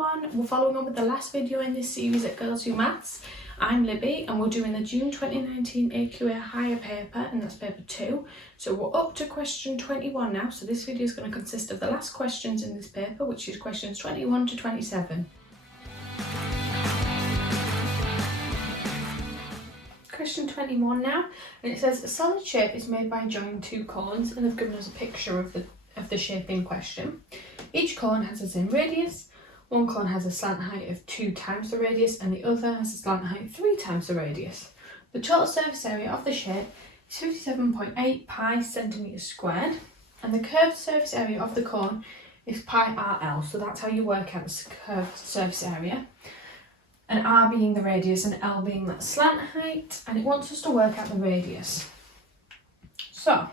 everyone, we're following on with the last video in this series at Girls Who Maths. I'm Libby and we're doing the June 2019 AQA higher paper, and that's paper 2. So we're up to question 21 now, so this video is going to consist of the last questions in this paper, which is questions 21 to 27. Question 21 now, and it says a solid shape is made by joining two cones, and they've given us a picture of the shape in question. Each cone has the same radius. One cone has a slant height of 2 times the radius and the other has a slant height of 3 times the radius. The total surface area of the shape is 57.8 pi centimetres squared, and the curved surface area of the cone is pi RL, so that's how you work out the curved surface area. And R being the radius and L being that slant height, and it wants us to work out the radius. So,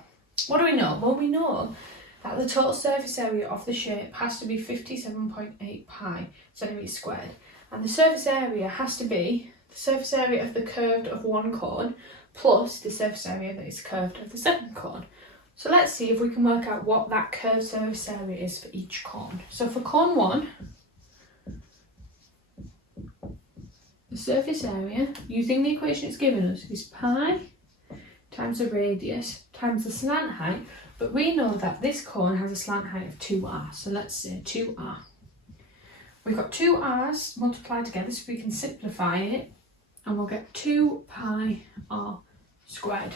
what do we know? Well, we know that the total surface area of the shape has to be 57.8 pi centimetres squared, and the surface area has to be the surface area of the curved of one cone plus the surface area that is curved of the second cone. So let's see if we can work out what that curved surface area is for each cone. So for cone 1, the surface area, using the equation it's given us, is pi times the radius times the slant height, but we know that this cone has a slant height of 2r, so let's say 2r. We've got 2 r's multiplied together, so we can simplify it, and we'll get 2 pi r squared.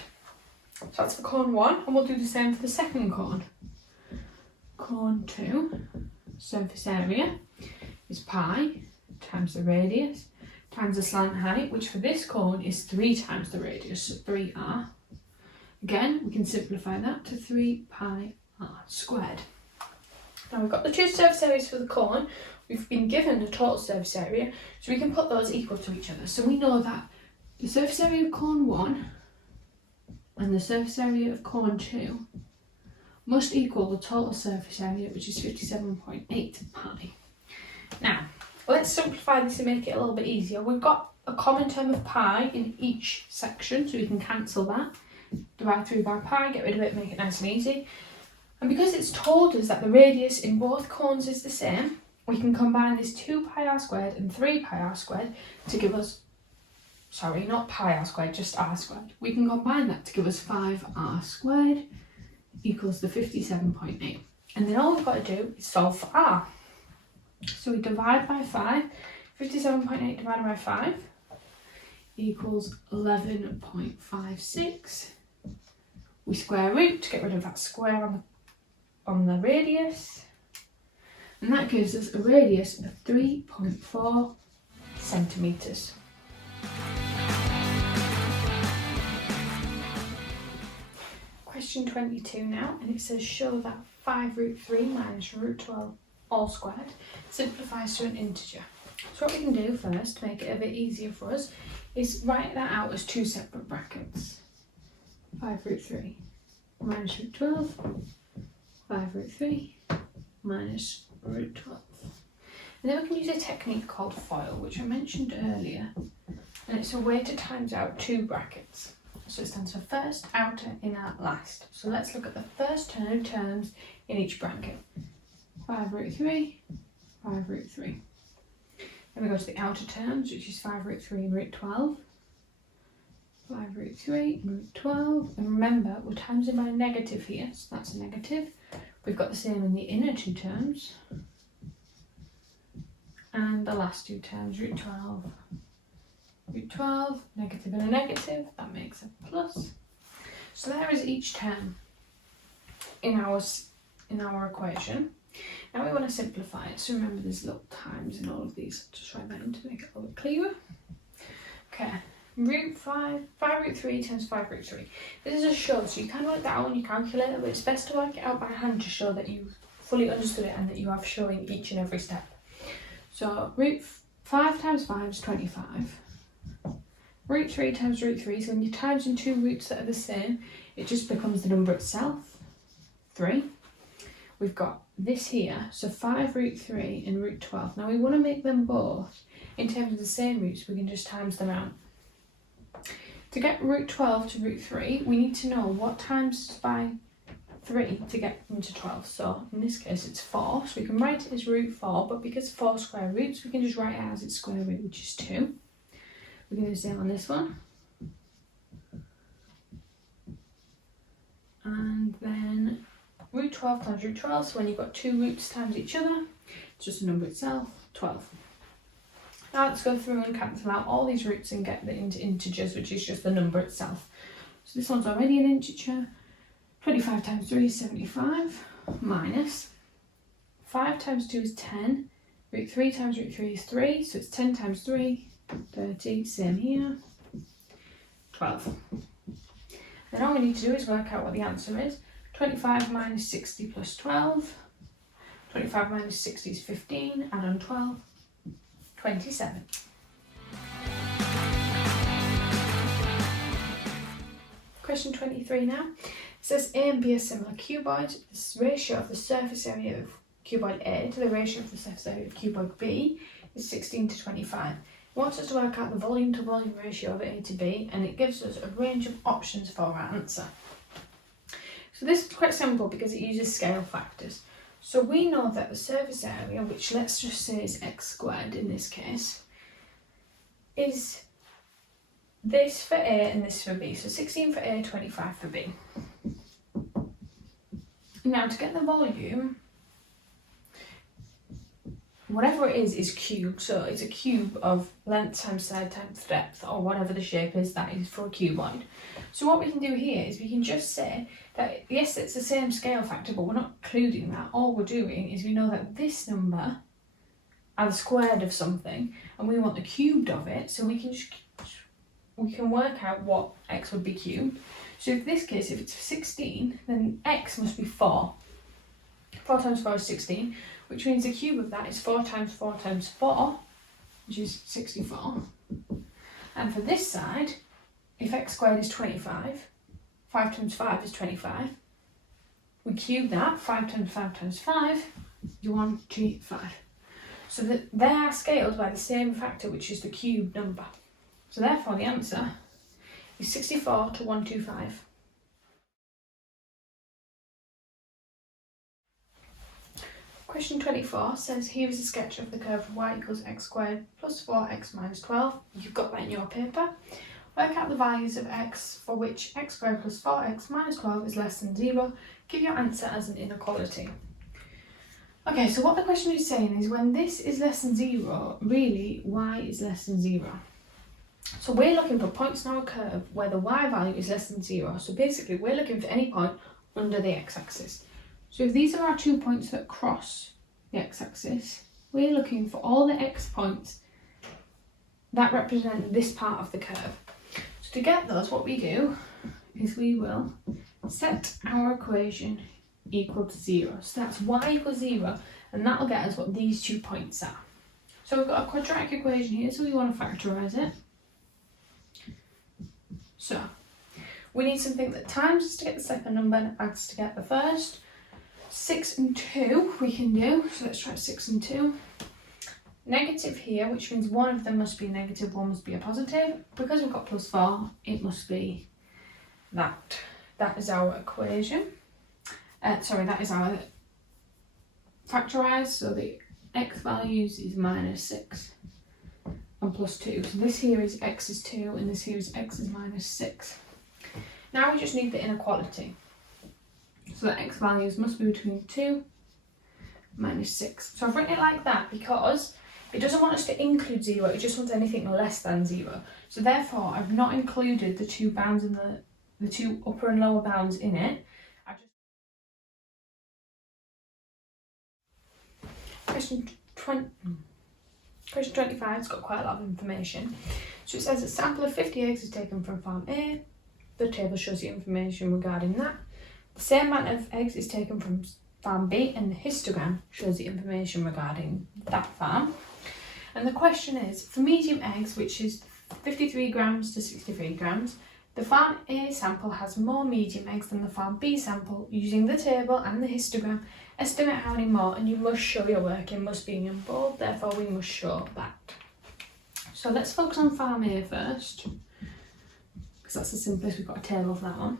So that's for cone 1, and we'll do the same for the second cone. Cone 2, surface area is pi times the radius times the slant height, which for this cone is 3 times the radius, so 3r. Again, we can simplify that to 3 pi r squared. Now we've got the two surface areas for the cone. We've been given the total surface area, so we can put those equal to each other. So we know that the surface area of cone 1 and the surface area of cone 2 must equal the total surface area, which is 57.8 pi. Now, let's simplify this and make it a little bit easier. We've got a common term of pi in each section, so we can cancel that. Divide through by pi, get rid of it, make it nice and easy. And because it's told us that the radius in both cones is the same, we can combine this 2 pi r squared and 3 pi r squared to give us, sorry, not pi r squared, just r squared. We can combine that to give us 5r squared equals the 57.8. And then all we've got to do is solve for r. So we divide by 5, 57.8 divided by 5 equals 11.56. We square root to get rid of that square on the radius, and that gives us a radius of 3.4 centimetres. Question 22 now, and it says show that 5 root 3 minus root 12 all squared simplifies to an integer. So what we can do first to make it a bit easier for us is write that out as 2 separate brackets. 5 root 3 minus root 12, 5 root 3 minus root 12. And then we can use a technique called FOIL, which I mentioned earlier, and it's a way to times out 2 brackets. So it stands for first, outer, inner, last. So let's look at the first terms in each bracket. 5 root 3, 5 root 3. Then we go to the outer terms, which is 5 root 3 and root 12. 5 root 3 and root 12. And remember, we're timesing by a negative here, so that's a negative. We've got the same in the inner 2 terms. And the last 2 terms, root 12, root 12, negative and a negative, that makes a plus. So there is each term in our equation. Now we want to simplify it, so remember there's little times in all of these. Just write that in to make it a little bit clearer. Okay, root 5 root 3 times 5 root 3. This is a show, so you can work that out on your calculator, but it's best to work it out by hand to show that you've fully understood it and that you have showing each and every step. So root 5 times 5 is 25. Root 3 times root 3, so when you times in 2 roots that are the same, it just becomes the number itself, 3. We've got this here, so 5 root 3 and root 12. Now we want to make them both in terms of the same roots, we can just times them out. To get root 12 to root 3, we need to know what times by 3 to get into 12. So in this case it's 4, so we can write it as root 4, but because 4 square roots, we can just write it as its square root, which is 2. We're going to do the same on this one. And then root 12 times root 12, so when you've got two roots times each other, it's just a number itself, 12. Now let's go through and cancel out all these roots and get it into integers, which is just the number itself. So this one's already an integer. 25 times 3 is 75, minus 5 times 2 is 10, root 3 times root 3 is 3, so it's 10 times 3, 30, same here, 12. Then all we need to do is work out what the answer is. 25 minus 60 plus 12, 25 minus 60 is 15, add on 12, 27. Question 23 now. It says A and B are similar cuboids. The ratio of the surface area of cuboid A to the ratio of the surface area of cuboid B is 16 to 25. It wants us to work out the volume to volume ratio of A to B, and it gives us a range of options for our answer. So this is quite simple because it uses scale factors. So we know that the surface area, which let's just say is x squared in this case, is this for A and this for B. So 16 for A, 25 for B. Now to get the volume, whatever it is cubed. So it's a cube of length times side times depth, or whatever the shape is that is for a cuboid. So what we can do here is we can just say that yes, it's the same scale factor, but we're not including that. All we're doing is we know that this number are the squared of something, and we want the cubed of it, so we can work out what x would be cubed. So in this case, if it's 16, then x must be 4. 4 times 4 is 16, which means the cube of that is 4 times 4 times 4, which is 64. And for this side, if x squared is 25, 5 times 5 is 25. We cube that, 5 times 5 times 5 is 125. So that they are scaled by the same factor, which is the cube number. So therefore the answer is 64 to 125. Question 24 says, here is a sketch of the curve y equals x squared plus 4x minus 12. You've got that in your paper. Work out the values of x for which x squared plus 4x minus 12 is less than 0. Give your answer as an inequality. Okay, so what the question is saying is when this is less than 0, really y is less than 0. So we're looking for points in our curve where the y value is less than 0. So basically we're looking for any point under the x-axis. So if these are our 2 points that cross the x-axis, we're looking for all the x points that represent this part of the curve. So to get those, what we do is we will set our equation equal to 0. So that's y equals 0, and that'll get us what these 2 points are. So we've got a quadratic equation here, so we want to factorise it. So we need something that times us to get the second number and adds to get the first. 6 and 2 we can do, so let's try 6 and 2. Negative here, which means one of them must be a negative, one must be a positive. Because we've got plus 4, it must be that. That is our equation. That is our factorised, so the x values is minus 6 and plus 2. So this here is x is 2 and this here is x is minus 6. Now we just need the inequality. So the x values must be between 2 minus 6. So I've written it like that because it doesn't want us to include 0, it just wants anything less than 0. So therefore I've not included the two bounds in the two upper and lower bounds in it. Question 25 has got quite a lot of information. So it says a sample of 50 eggs is taken from farm A. The table shows you information regarding that. The same amount of eggs is taken from farm B, and the histogram shows the information regarding that farm. And the question is, for medium eggs, which is 53 grams to 63 grams, the farm A sample has more medium eggs than the farm B sample. Using the table and the histogram, estimate how many more, and you must show your work. It must be in bold, therefore we must show that. So let's focus on farm A first, because that's the simplest. We've got a table for that one.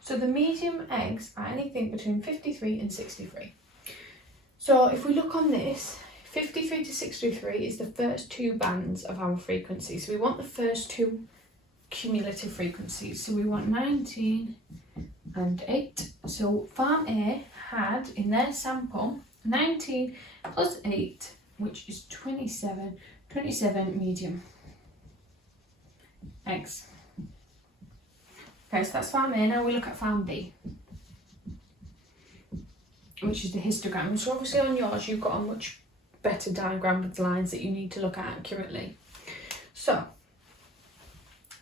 So the medium eggs are anything between 53 and 63. So if we look on this, 53 to 63 is the first two bands of our frequency. So we want the first two cumulative frequencies. So we want 19 and 8. So farm A had in their sample 19 plus 8, which is 27 medium eggs. Okay, so that's farm A. Now we look at farm B, which is the histogram. So obviously on yours you've got a much better diagram with lines that you need to look at accurately. So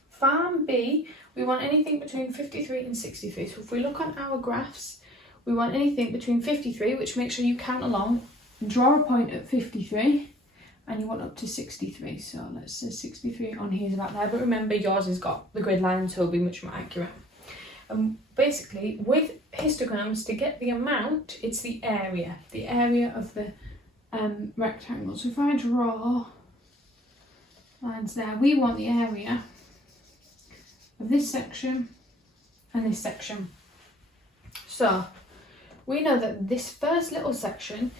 farm B, we want anything between 53 and 63. So if we look on our graphs, we want anything between 53, which make sure you count along, draw a point at 53, and you want up to 63. So let's say 63 on here is about there, but remember yours has got the grid line, so it'll be much more accurate. Basically with histograms, to get the amount, it's the area of the rectangle. So if I draw lines there, we want the area of this section and this section. So we know that this first little section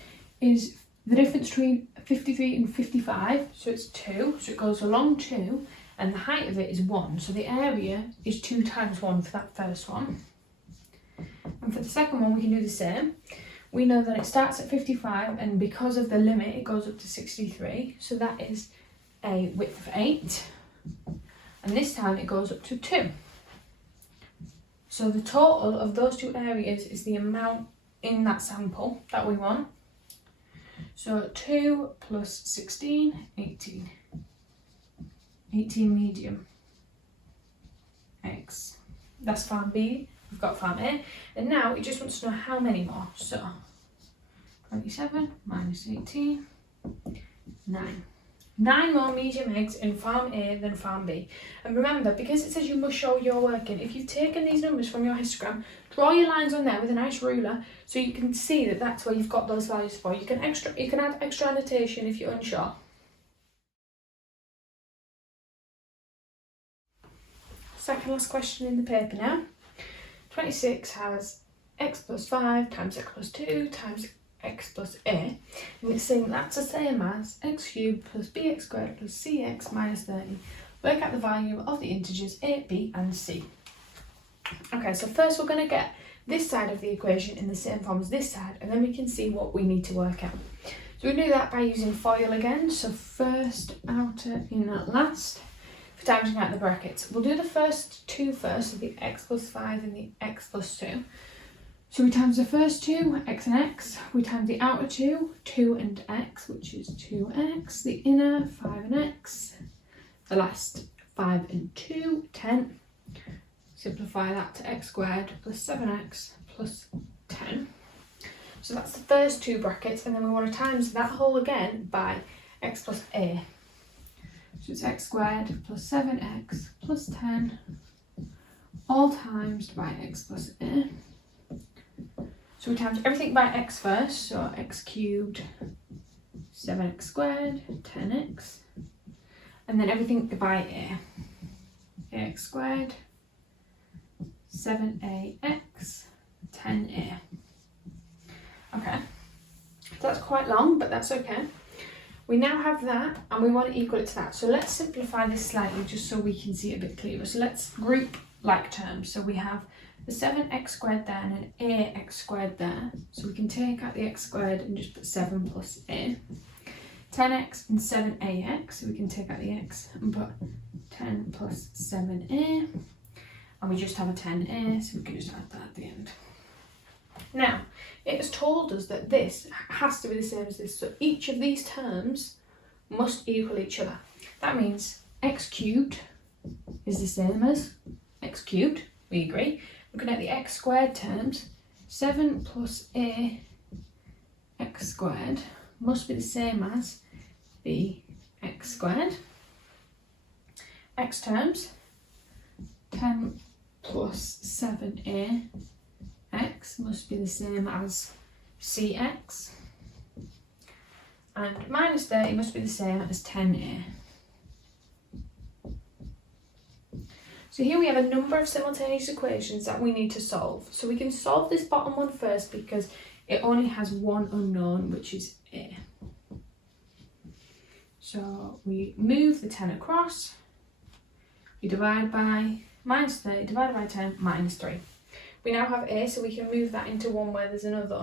is the difference between 53 and 55, so it's 2, so it goes along 2, and the height of it is 1, so the area is 2 times 1 for that first one. And for the second one we can do the same. We know that it starts at 55, and because of the limit it goes up to 63, so that is a width of 8, and this time it goes up to 2. So the total of those two areas is the amount in that sample that we want. So 2 plus 16, 18. 18 medium eggs. That's farm B. We've got farm A. And now it just wants to know how many more. So 27 minus 18, 9. 9 more medium eggs in farm A than farm B. And remember, because it says you must show your working, if you've taken these numbers from your histogram, draw your lines on there with a nice ruler so you can see that that's where you've got those values for. You can add extra annotation if you're unsure. Second last question in the paper now. 26 has x plus 5 times x plus 2 times x plus a, and it's saying that's the same as x cubed plus bx squared plus cx minus 30. Work out the value of the integers a, b and c. Okay, so first we're going to get this side of the equation in the same form as this side, and then we can see what we need to work out. So we do that by using FOIL again. So first outer inner last for timesing out the brackets. We'll do the first two first, so the x plus 5 and the x plus 2. So we times the first two, x and x, we times the outer two, 2 and x, which is 2x, the inner, 5 and x, the last 5 and 2, 10. Simplify that to x squared plus 7x plus 10. So that's the first two brackets, and then we want to times that whole again by x plus a. So it's x squared plus 7x plus 10, all times by x plus a. So we times everything by x first, so x cubed, 7x squared, 10x, and then everything by a. Ax squared, 7ax, 10a. Okay, so that's quite long, but that's okay. We now have that, and we want to equal it to that. So let's simplify this slightly, just so we can see it a bit clearer. So let's group like terms. So we have the 7x squared there and an ax squared there. So we can take out the x squared and just put 7 plus a. 10x and 7ax, so we can take out the x and put 10 plus 7a. And we just have a 10a, so we can just add that at the end. Now, it has told us that this has to be the same as this, so each of these terms must equal each other. That means x cubed is the same as x cubed, we agree. Looking at the x squared terms, 7 plus a x squared must be the same as b x squared. X terms, 10 plus 7a x must be the same as cx, and minus 30 must be the same as 10a. So here we have a number of simultaneous equations that we need to solve. So we can solve this bottom one first because it only has one unknown, which is A. So we move the 10 across, we divide by minus 30 divided by 10 minus 3. We now have A, so we can move that into one where there's another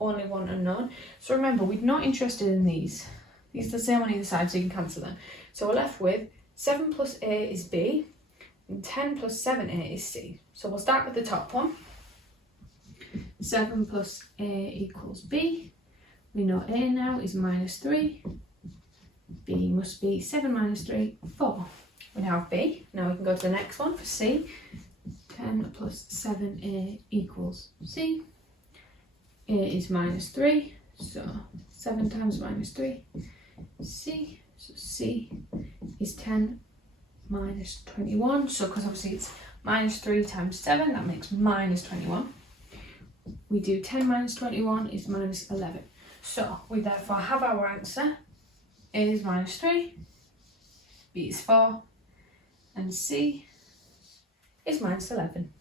only one unknown. So remember, we're not interested in these. These are the same on either side, so you can cancel them. So we're left with 7 plus A is B, and 10 plus 7A is C. So we'll start with the top one. 7 plus A equals B. We know A now is minus 3. B must be 7 minus 3, 4. We now have B. Now we can go to the next one for C. 10 plus 7A equals C. A is minus 3, so 7 times minus 3, C. So C is 10 minus 21. So because obviously it's minus 3 times 7, that makes minus 21. We do 10 minus 21 is minus 11. So we therefore have our answer. A is minus 3, B is 4, and C is minus 11.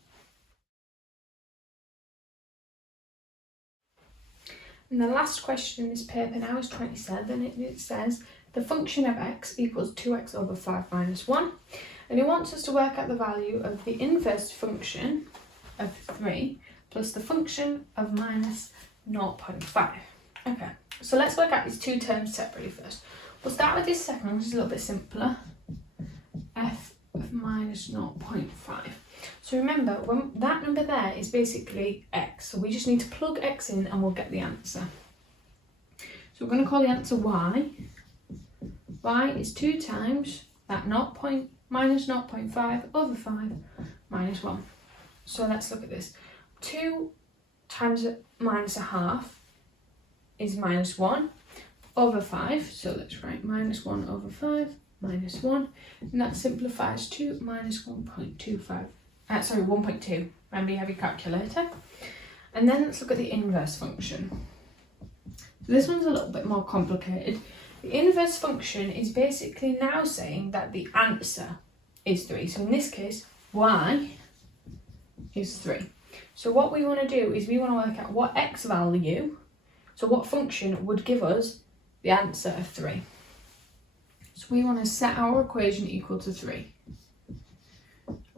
And the last question in this paper now is 27. It says the function of x equals 2x over 5 minus 1. And it wants us to work out the value of the inverse function of 3 plus the function of minus 0.5. Okay, so let's work out these two terms separately first. We'll start with this second one, which is a little bit simpler. F of minus 0.5. So remember, when that number there is basically x, so we just need to plug x in and we'll get the answer. So we're going to call the answer y. Y is 2 times that minus 0.5 over 5 minus 1. So let's look at this. 2 times minus a half is minus 1 over 5. So let's write minus 1 over 5 minus 1. And that simplifies to minus 1.25. 1.2. Remember, you have your calculator. And then let's look at the inverse function. So this one's a little bit more complicated. The inverse function is basically now saying that the answer is 3. So in this case, y is 3. So what we want to do is we want to work out what x value, so what function would give us the answer of 3. So we want to set our equation equal to 3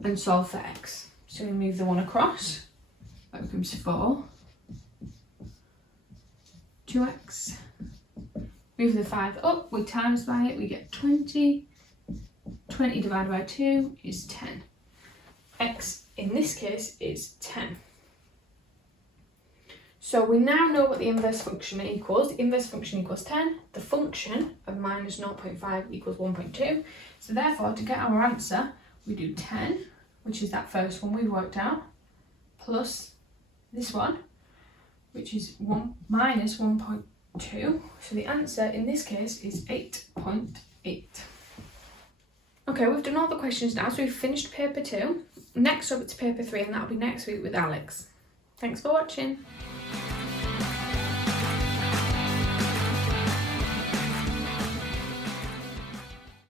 and solve for x. So we move the 1 across, that becomes 4. 2x. Move the 5 up, we times by it, we get 20. 20 divided by 2 is 10. X in this case is 10. So we now know what the inverse function equals. The inverse function equals 10. The function of minus 0.5 equals 1.2. So therefore, to get our answer, we do 10, which is that first one we worked out, plus this one, which is minus 1.2. So the answer in this case is 8.8. Okay, we've done all the questions now, so we've finished paper 2. Next up it's paper 3, and that'll be next week with Alex. Thanks for watching.